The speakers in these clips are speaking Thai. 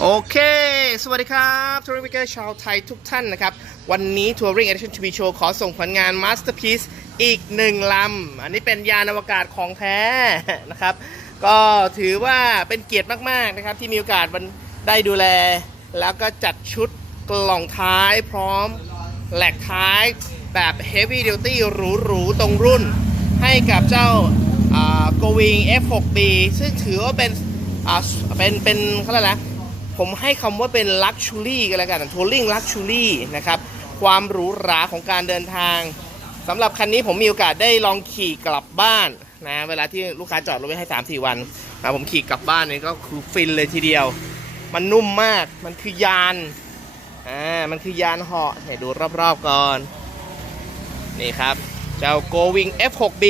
โอเค สวัสดีครับทัวริงวิกเกอร์ชาวไทยทุกท่านนะครับ วันนี้ Touring Edition TV Show ขอส่งผลงาน Masterpiece อีกหนึ่งลำ อันนี้เป็นยานอวกาศของแท้นะครับ ก็ถือว่าเป็นเกียรติมากๆนะครับ ที่มีโอกาสมันได้ดูแล แล้วก็จัดชุดกล่องท้ายพร้อมแหลกท้ายแบบ Heavy Duty หรูๆ ตรงรุ่น ให้กับเจ้า Going F6B ซึ่งถือว่าเป็นเป็นเป็นเขาเรียกอะไร ผมให้คำว่าเป็น Luxury กันแล้วกัน Touring Luxury นะครับ ความหรูหราของการเดินทางสำหรับคันนี้ผมมีโอกาสได้ลองขี่กลับบ้านนะเวลาที่ลูกค้าจอดรถไว้ให้ 3-4 วันนะผมขี่กลับบ้านนี่ก็คือฟินเลยทีเดียว มันนุ่มมากมันคือยานอ่ามันคือยานเหาะให้ดูรอบๆก่อน นี่ครับ เจ้า Going F6B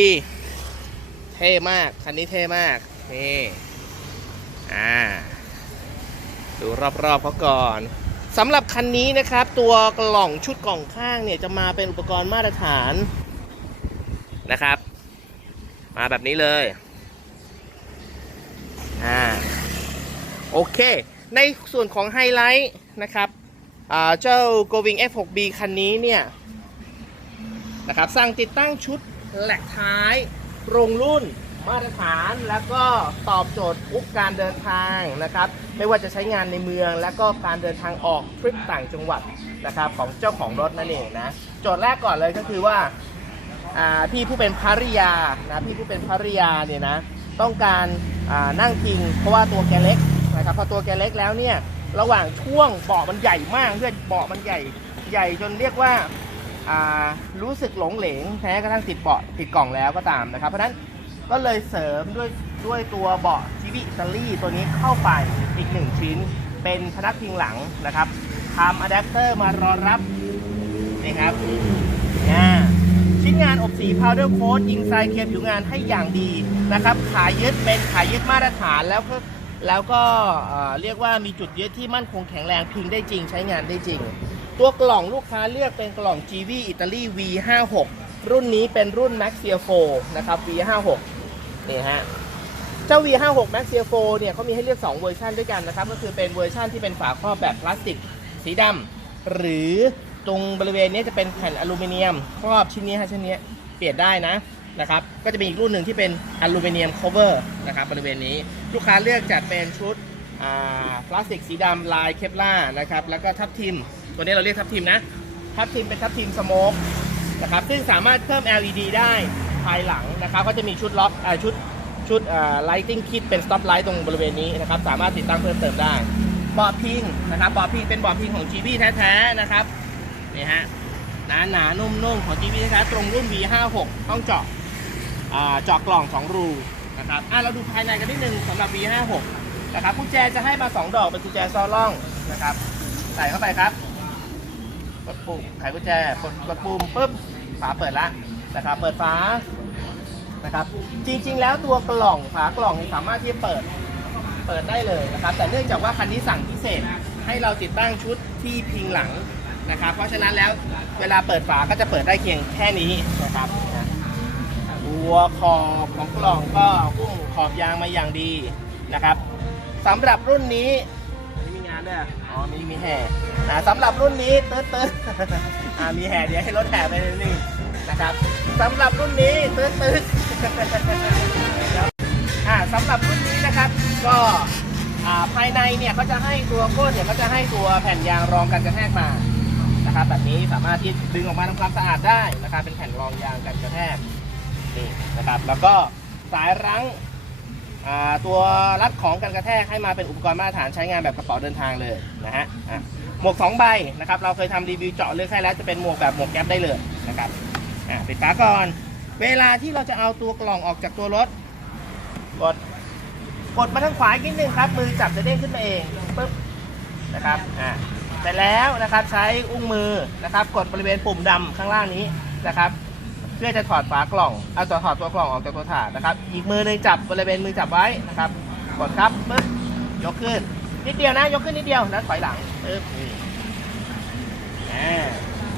เท่มาก คันนี้เท่มาก นี่ อ่า ดูรอบๆเขาก่อนสำหรับคันนี้นะครับ ตัวกล่องชุดกล่องข้างเนี่ยจะมาเป็นอุปกรณ์มาตรฐานนะครับ มาแบบนี้เลยอ่าโอเค ในส่วนของไฮไลท์นะครับอ่าเจ้า Going F6B คันนี้เนี่ยนะครับสั่งติดตั้งชุดแหลกท้ายตรงรุ่น มาตรฐานแล้วก็ตอบโจทย์ทุกการเดินทางนะครับ ไม่ว่าจะใช้งานในเมือง และก็การเดินทางออกทริปต่างจังหวัดนะครับของเจ้าของรถนั่นเองนะโจทย์แรกก่อนเลยก็คือว่าพี่ผู้เป็นภริยานะพี่ผู้เป็นภริยาเนี่ยนะต้องการนั่งพิงเพราะว่าตัวแกเล็กนะครับพอตัวแกเล็กแล้วเนี่ยระหว่างช่วงเบาะมันใหญ่มากเพื่อนเบาะมันใหญ่ใหญ่จนเรียกว่าอ่ารู้สึกหลงเหลงแม้กระทั่งติดเบาะติดกล่องแล้วก็ตามนะครับ เพราะฉะนั้น ก็เลยเสริมด้วยด้วยตัวเบาะจีวิอิตาลีตัวนี้เข้าไปอีกหนึ่งชิ้น เป็นพนักพิงหลังนะครับทำอะแดปเตอร์มารอรับนี่ครับอ่าชิ้นงานอบสีพาวเดอร์โค้ดยิงทรายเคลียร์ผิวงานให้อย่างดีนะครับ ขายึดเป็นขายึดมาตรฐานแล้วก็แล้วก็เอ่อเรียกว่ามีจุดยึดที่มั่นคงแข็งแรงพิงได้จริงใช้งานได้จริง ตัวกล่องลูกค้าเลือกเป็นกล่อง GV อิตาลี V56 รุ่นนี้เป็นรุ่น Maxia 4นะครับ V56 นี่ฮะเจ้า V56 Maxia 4เนี่ยเขามีให้เลือก 2 เวอร์ชันด้วยกันนะครับ ก็คือเป็นเวอร์ชันที่เป็นฝาครอบแบบพลาสติกสีดำหรือตรงบริเวณนี้จะเป็นแผ่นอลูมิเนียมครอบชิ้นนี้ฮะชิ้นนี้เปลี่ยนได้นะนะครับก็จะมีอีกรุ่นหนึ่งที่เป็นอลูมิเนียม cover นะครับบริเวณนี้ลูกค้าเลือกจัดเป็นชุดพลาสติกสีดำลายเคปล่านะครับแล้วก็ทับทิม ตัวนี้เราเรียกทับทิมนะ ทับทิมเป็นทับทิมสโมกนะครับซึ่งสามารถเพิ่ม LED ได้ ภายหลังนะครับก็จะมีชุดล็อกอชุดชุดอ่า lighting kit เป็น stop light ตรงบริเวณนี้นะครับสามารถติดตั้งเพิ่มเติมได้บาะพิงนะครับบาะพิงเป็นบาะพิงของ GB แท้ๆนะครับนี่ฮะหนาหนานุ่มๆของ GB แท้ๆตรงรุ่น V56 ต้องเจาะเจาะกล่อง 2 รูนะครับอะเราดูภายในกันนิดนึงสำหรับ V56 นะครับกุญแจจะให้มา 2 ดอกเป็นกุญแจซอล่องนะครับใส่เข้าไปครับกดปุ่มไขกุญแจกดกดปุ่มปุ๊บฝาเปิดละ นะครับเปิดฝานะครับจริงๆ แล้วตัวกล่องฝากล่องนี่สามารถที่จะเปิดเปิดได้เลยนะครับ แต่เนื่องจากว่าคันนี้สั่งพิเศษให้เราติดตั้งชุดที่พิงหลังนะครับ เพราะฉะนั้นแล้วเวลาเปิดฝาก็จะเปิดได้เพียงแค่นี้นะครับตัวขอบของกล่องก็หุ้มขอบยางมาอย่างดีนะครับสำหรับรุ่นนี้อันนี้มีงานด้วยอะอ๋อมีมีแห่นะสำหรับรุ่นนี้เติร์ดเติร์ดมีแห่เดี๋ยวให้รถแห่ไปนิดนึง นะครับสำหรับรุ่นนี้ติร์ดเติร์ดอ่าสำหรับรุ่นนี้นะครับก็อ่าภายในเนี่ยเขาจะให้ตัวก้นเนี่ยเขาจะให้ตัวแผ่นยางรองกันกระแทกมานะครับแบบนี้สามารถที่ดึงออกมาทำความสะอาดได้นะครับเป็นแผ่นรองยางกันกระแทกนี่นะครับแล้วก็สายรั้งอ่าตัวรัดของกันกระแทกให้มาเป็นอุปกรณ์มาตรฐานใช้งานแบบกระเป๋าเดินทางเลยนะฮะอะหมวก2ใบนะครับเราเคยทำรีวิวเจาะเลือกให้แล้วจะเป็นหมวกแบบหมวกแก๊ปได้เลยนะครับ อะปิดฝาก่อน เวลาที่เราจะเอาตัวกล่องออกจากตัวรถ กด กดมาทางขวาอีกนิดนึงครับ มือจับจะเด้งขึ้นมาเองปึ๊บนะครับอะเสร็จแล้วนะครับใช้อุ้งมือนะครับ กดบริเวณปุ่มดำข้างล่างนี้นะครับ เพื่อจะถอดฝากล่องเอาจะถอดตัวกล่องออกจากตัวถาดนะครับ อีกมือหนึงจับบริเวณมือจับไว้นะครับ กดครับปึ๊บยกขึ้นนิดเดียวนะ ยกขึ้นนิดเดียวแล้วถอยหลังปึ๊บนี่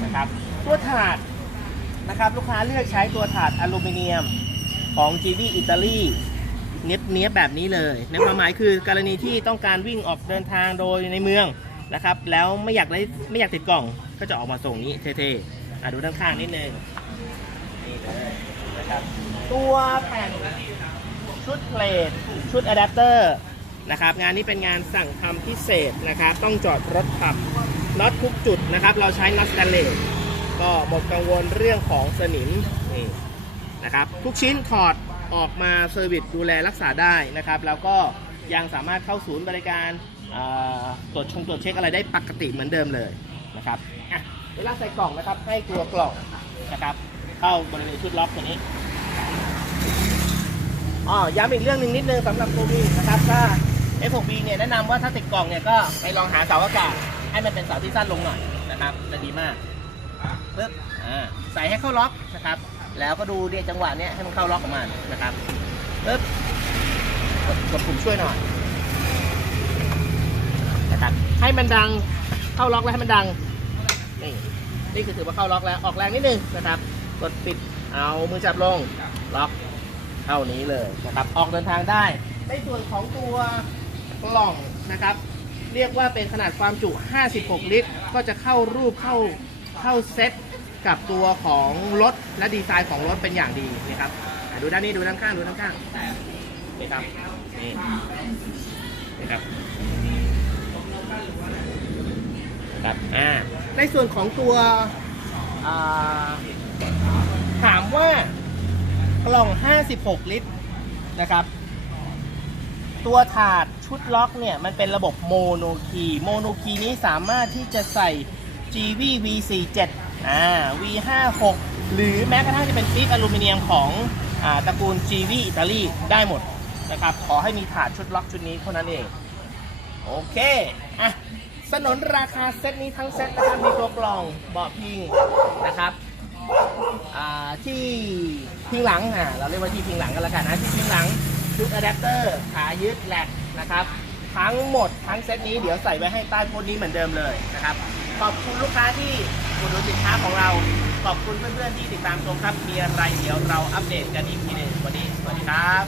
นะครับ ตัวถาด นะครับลูกค้าเลือกใช้ตัวถาดอลูมิเนียมของ GD อิตาลีเนี้ยบเนี้ยแบบนี้เลยในความหมายคือกรณีที่ต้องการวิ่งออกเดินทางโดยในเมืองนะครับ แล้วไม่อยากได้ไม่อยากติดกล่องก็จะออกมาส่งนี้เท่ๆอะดูด้านข้างนิดนึงนี่เลยนะครับตัวแผ่นชุดเพลทชุดอะแดปเตอร์นะครับงานนี้เป็นงานสั่งทำพิเศษนะครับ ต้องจอดรถขับน็อตทุกจุดนะครับ เราใช้น็อตสแตนเลส ก็หมดกังวลเรื่องของสนิมนี่นะครับ ทุกชิ้นถอดออกมาเซอร์วิสดูแลรักษาได้นะครับ แล้วก็ยังสามารถเข้าศูนย์บริการตรวจชงตรวจเช็คอะไรได้ปกติเหมือนเดิมเลยนะครับเวลาใส่กล่องนะครับให้ตัวกล่องนะครับ เข้าบริเวณชุดล็อกตัวนี้อ๋อย้ำอีกเรื่องหนึ่งนิดนึงสำหรับตัววีนะครับถ้า F6B เนี่ยแนะนำว่าถ้าติดกล่องเนี่ยก็ไปลองหาเสาอากาศให้มันเป็นเสาที่สั้นลงหน่อยนะครับจะดีมาก ปึ๊บอ่าใส่ให้เข้าล็อกนะครับ แล้วก็ดูเนี่ยจังหวะเนี้ยให้มันเข้าล็อกของมันนะครับปึ๊บกดกดปุ่มช่วยหน่อยนะครับให้มันดังเข้าล็อกแล้วให้มันดังนี่นี่คือถือว่าเข้าล็อกแล้วออกแรงนิดนึงนะครับ กดปิดเอามือจับลงล็อกเท่านี้เลยนะครับออกเดินทางได้ในส่วนของตัวกล่องนะครับ เรียกว่าเป็นขนาดความจุ 56 ลิตร ก็จะเข้ารูปเข้า เข้าเซตกับตัวของรถและดีไซน์ของรถเป็นอย่างดีนะครับอะดูด้านนี้ดูด้านข้างดูด้านข้างนี่ครับนี่นี่ครับนะครับอ่าในส่วนของตัวอ่าถามว่ากล่อง 56 ลิตรนะครับ ตัวถาดชุดล็อกเนี่ย มันเป็นระบบโมโนคีโมโนคีนี้สามารถที่จะใส่ GV V47 อ่า V56 หรือแม้กระทั่งจะเป็นปิ๊บอลูมิเนียมของอ่าตระกูล GV อิตาลีได้หมดนะครับ ขอให้มีถาดชุดล็อกชุดนี้เท่านั้นเอง โอเค อะ สนนราคาเซตนี้ทั้งเซตนะครับมีตัวกล่องเบาะพิงนะครับอ่าที่พิงหลังอ่าเราเรียกว่าที่พิงหลังกันแล้วกันนะที่พิงหลังชุดอะแดปเตอร์ขายึดแหลกนะครับ ทั้งหมดทั้งเซตนี้เดี๋ยวใส่ไว้ให้ใต้โพสต์นี้เหมือนเดิมเลยนะครับ ขอบคุณลูกค้าที่อุดหนุนสินค้าของเรา ขอบคุณเพื่อนๆที่ติดตามชมครับ มีอะไรเดี๋ยวเราอัปเดตกันอีกทีหนึ่งวันนี้สวัสดีครับ